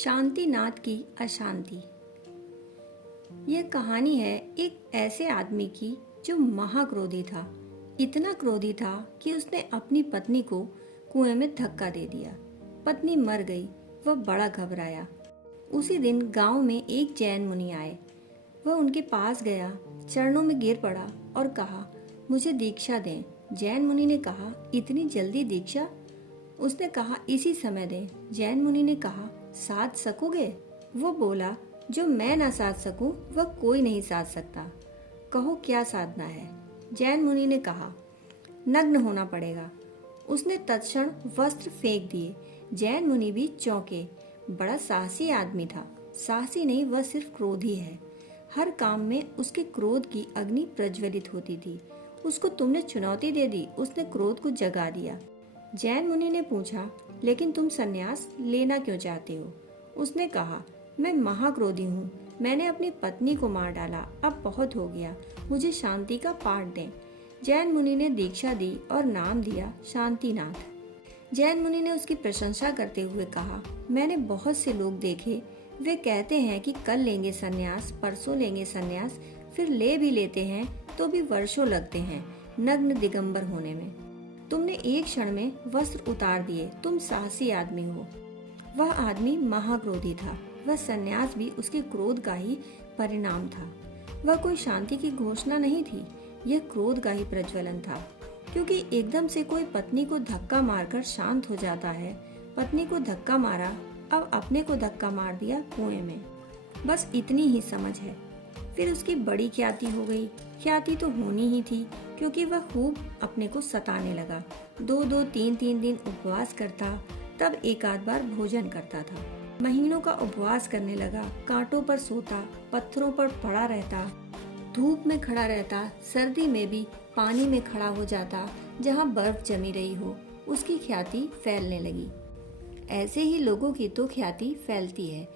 शांतिनाथ की अशांति। यह कहानी है एक ऐसे आदमी की जो महाक्रोधी था। इतना क्रोधी था कि उसने अपनी पत्नी को कुएं में धक्का दे दिया। पत्नी मर गई। वह बड़ा घबराया। उसी दिन गांव में एक जैन मुनि आए। वह उनके पास गया, चरणों में गिर पड़ा और कहा, मुझे दीक्षा दें। जैन मुनि ने कहा, इतनी जल्दी दीक्षा? उसने कहा, इसी समय दें। जैन मुनि ने कहा, साध सकोगे? वो बोला, जो मैं ना साध सकूं वह कोई नहीं साध सकता। कहो क्या साधना है? जैन मुनि ने कहा, नग्न होना पड़ेगा। उसने तत्क्षण वस्त्र फेंक दिए। जैन मुनि भी चौंके। बड़ा साहसी आदमी था। साहसी नहीं, वह सिर्फ क्रोधी है। हर काम में उसके क्रोध की अग्नि प्रज्वलित होती थी। उसको तुमने चुनौती दे दी। उसने क्रोध को जगा दिया। जैन मुनि ने पूछा, लेकिन तुम संन्यास लेना क्यों चाहते हो? उसने कहा, मैं महाक्रोधी हूँ। मैंने अपनी पत्नी को मार डाला। अब बहुत हो गया। मुझे शांति का पाठ दें। जैन मुनि ने दीक्षा दी और नाम दिया शांतिनाथ। जैन मुनि ने उसकी प्रशंसा करते हुए कहा, मैंने बहुत से लोग देखे, वे कहते हैं कि कल लेंगे संन्यास, परसों लेंगे संन्यास, फिर ले भी लेते हैं तो भी वर्षों लगते हैं नग्न दिगंबर होने में। तुमने एक क्षण में वस्त्र उतार दिए। तुम साहसी आदमी हो। वह आदमी महाक्रोधी था। वह सन्यास भी उसके क्रोध का ही परिणाम था। वह कोई शांति की घोषणा नहीं थी। यह क्रोध का ही प्रज्वलन था। क्योंकि एकदम से कोई पत्नी को धक्का मारकर शांत हो जाता है। पत्नी को धक्का मारा, अब अपने को धक्का मार दिया कुएं में। बस इतनी ही समझ है। फिर उसकी बड़ी ख्याति हो गई। ख्याति तो होनी ही थी, क्योंकि वह खूब अपने को सताने लगा। 2-2, 3-3 दिन उपवास करता, तब एक आध बार भोजन करता था। महीनों का उपवास करने लगा। कांटों पर सोता, पत्थरों पर पड़ा रहता, धूप में खड़ा रहता, सर्दी में भी पानी में खड़ा हो जाता जहाँ बर्फ जमी रही हो। उसकी ख्याति फैलने लगी। ऐसे ही लोगों की तो ख्याति फैलती है।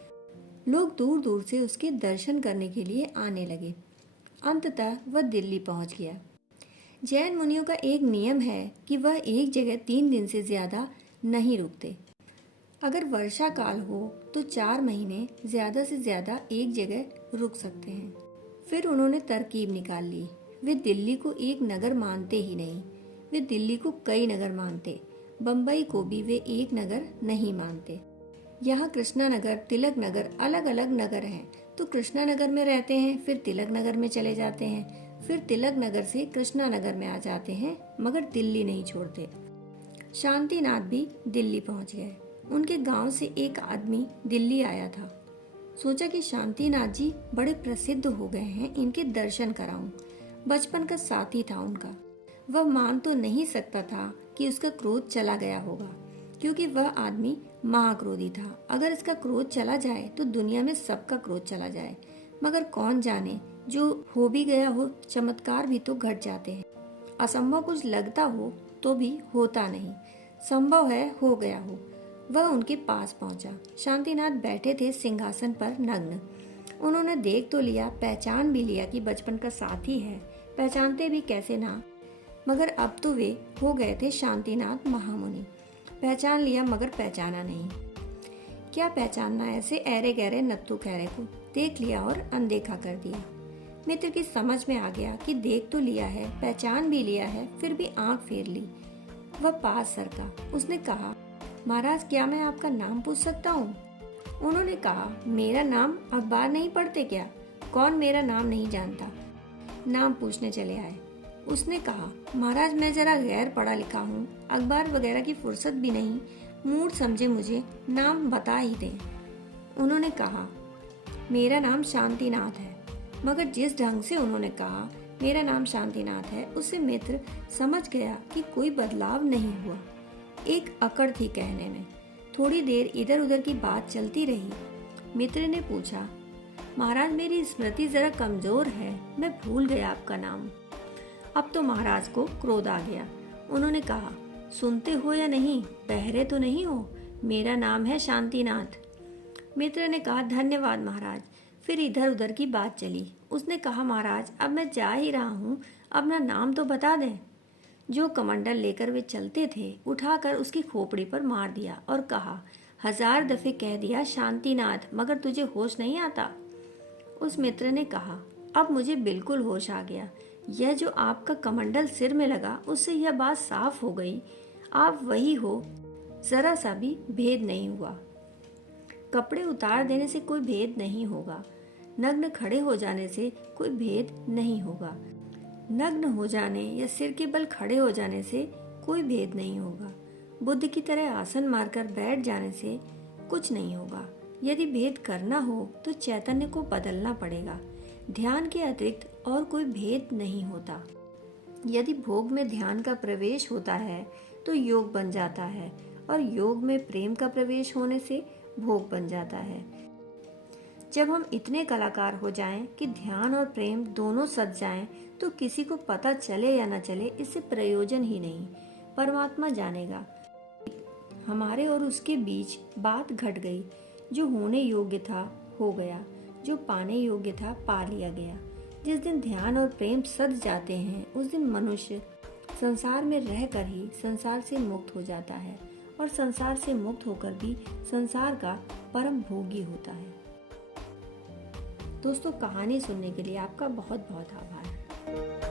लोग दूर दूर से उसके दर्शन करने के लिए आने लगे। अंततः वह दिल्ली पहुंच गया। जैन मुनियों का एक नियम है कि वह एक जगह 3 दिन से ज्यादा नहीं रुकते। अगर वर्षा काल हो तो 4 महीने ज्यादा से ज्यादा एक जगह रुक सकते हैं। फिर उन्होंने तरकीब निकाल ली। वे दिल्ली को एक नगर मानते ही नहीं, वे दिल्ली को कई नगर मानते। बम्बई को भी वे एक नगर नहीं मानते। यहाँ कृष्णा नगर, तिलक नगर अलग अलग नगर हैं। तो कृष्णा नगर में रहते हैं, फिर तिलक नगर में चले जाते हैं, फिर तिलक नगर से कृष्णा नगर में आ जाते हैं, मगर दिल्ली नहीं छोड़ते। शांतिनाथ भी दिल्ली पहुंच गए। उनके गांव से एक आदमी दिल्ली आया था। सोचा कि शांतिनाथ जी बड़े प्रसिद्ध हो गए हैं, इनके दर्शन कराऊं। बचपन का साथी था उनका। वह मान तो नहीं सकता था कि उसका क्रोध चला गया होगा, क्योंकि वह आदमी महाक्रोधी था। अगर इसका क्रोध चला जाए तो दुनिया में सबका क्रोध चला जाए। मगर कौन जाने, जो हो भी गया हो, चमत्कार भी तो घट जाते हैं। असंभव कुछ लगता हो तो भी होता नहीं, संभव है हो गया हो। वह उनके पास पहुंचा। शांतिनाथ बैठे थे सिंहासन पर नग्न। उन्होंने देख तो लिया, पहचान भी लिया कि बचपन का साथी है। पहचानते भी कैसे ना, मगर अब तो वे हो गए थे शांतिनाथ महामुनि। पहचान लिया मगर पहचाना नहीं। क्या पहचानना? ऐसे ऐरे गहरे नत्थु खैरे को देख लिया और अनदेखा कर दिया। मित्र की समझ में आ गया कि देख तो लिया है, पहचान भी लिया है, फिर भी आंख फेर ली। वह पास सरका। उसने कहा, महाराज क्या मैं आपका नाम पूछ सकता हूँ? उन्होंने कहा, मेरा नाम? अखबार नहीं पढ़ते क्या? कौन मेरा नाम नहीं जानता? नाम पूछने चले आए। उसने कहा, महाराज मैं जरा गैर पढ़ा लिखा हूँ, अखबार वगैरह की फुर्सत भी नहीं, मूड समझे मुझे नाम बता ही दें। उन्होंने कहा, मेरा नाम शांतिनाथ है। मगर जिस ढंग से उन्होंने कहा मेरा नाम शांतिनाथ है, उससे मित्र समझ गया कि कोई बदलाव नहीं हुआ। एक अकड़ थी कहने में। थोड़ी देर इधर उधर की बात चलती रही। मित्र ने पूछा, महाराज मेरी स्मृति जरा कमजोर है, मैं भूल गया आपका नाम। अब तो महाराज को क्रोध आ गया। उन्होंने कहा, सुनते हो या नहीं? बहरे तो नहीं हो? मेरा नाम है शांतिनाथ। मित्र ने कहा, धन्यवाद महाराज। फिर इधर उधर की बात चली। उसने कहा, महाराज अब मैं जा ही रहा हूँ, अपना नाम तो बता दें। जो कमंडल लेकर वे चलते थे उठाकर उसकी खोपड़ी पर मार दिया और कहा, 1000 दफे कह दिया शांतिनाथ, मगर तुझे होश नहीं आता। उस मित्र ने कहा, अब मुझे बिल्कुल होश आ गया। यह जो आपका कमंडल सिर में लगा, उससे यह बात साफ हो गई, आप वही हो, जरा सा भी भेद नहीं हुआ। कपड़े उतार देने से कोई भेद नहीं होगा, नग्न खड़े हो जाने से कोई भेद नहीं होगा, नग्न हो जाने या सिर के बल खड़े हो जाने से कोई भेद नहीं होगा, बुद्ध की तरह आसन मारकर बैठ जाने से कुछ नहीं होगा। यदि भेद करना हो तो चैतन्य को बदलना पड़ेगा। ध्यान के अतिरिक्त और कोई भेद नहीं होता। यदि भोग में ध्यान का प्रवेश होता है तो योग बन जाता है, और योग में प्रेम का प्रवेश होने से भोग बन जाता है। जब हम इतने कलाकार हो जाएं कि ध्यान और प्रेम दोनों सज जाएं, तो किसी को पता चले या न चले, इससे प्रयोजन ही नहीं। परमात्मा जानेगा। हमारे और उसके बीच बात घट गई। जो होने योग्य था हो गया, जो पाने योग्य था पा लिया गया। जिस दिन ध्यान और प्रेम सज जाते हैं, उस दिन मनुष्य संसार में रहकर ही संसार से मुक्त हो जाता है, और संसार से मुक्त होकर भी संसार का परम भोगी होता है। दोस्तों, कहानी सुनने के लिए आपका बहुत बहुत आभार।